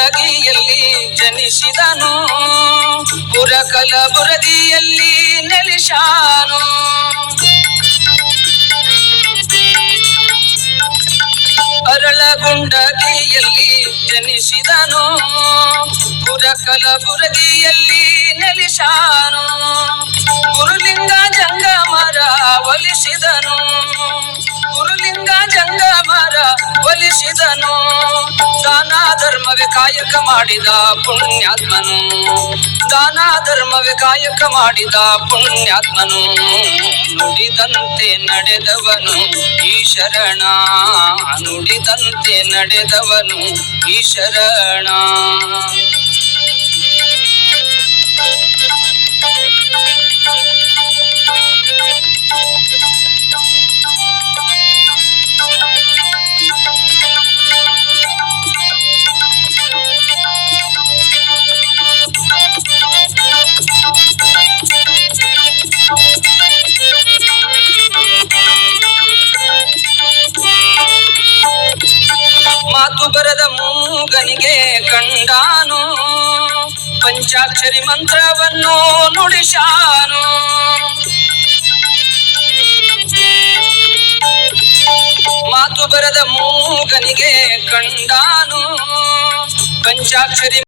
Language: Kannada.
ಗುಂಡಗಿಯಲ್ಲಿ ಜನಿಸಿದನು, ಕಲಬುರಗಿಯಲ್ಲಿ ನೆಲೆಸಾನು. ಅರಳಗುಂಡಗಿಯಲ್ಲಿ ಜನಿಸಿದನು, ಕಲಬುರಗಿಯಲ್ಲಿ ನೆಲೆಸಾನು. ಗುರುಲಿಂಗ ಜಂಗಮರ ಒಲಿಸಿದನು, ಗುರುಲಿಂಗ ಜಂಗಮರ ಒಲಿಸಿದನು. ದಾನ ಧರ್ಮವೇ ಕಾಯಕ ಮಾಡಿದ ಪುಣ್ಯಾತ್ಮನು, ದಾನ ಧರ್ಮವೇ ಕಾಯಕ ಮಾಡಿದ ಪುಣ್ಯಾತ್ಮನು. ನುಡಿದಂತೆ ನಡೆದವನು ಈ ಶರಣ, ನುಡಿದಂತೆ ನಡೆದವನು ಈ ಶರಣ. ಮಾತು ಬರದ ಮೂಗನಿಗೆ ಕಂಡಾನು, ಪಂಚಾಕ್ಷರಿ ಮಂತ್ರವನ್ನು ನುಡಿಸಾನು. ಮಾತು ಬರದ ಮೂಗನಿಗೆ ಕಂಡಾನು, ಪಂಚಾಕ್ಷರಿ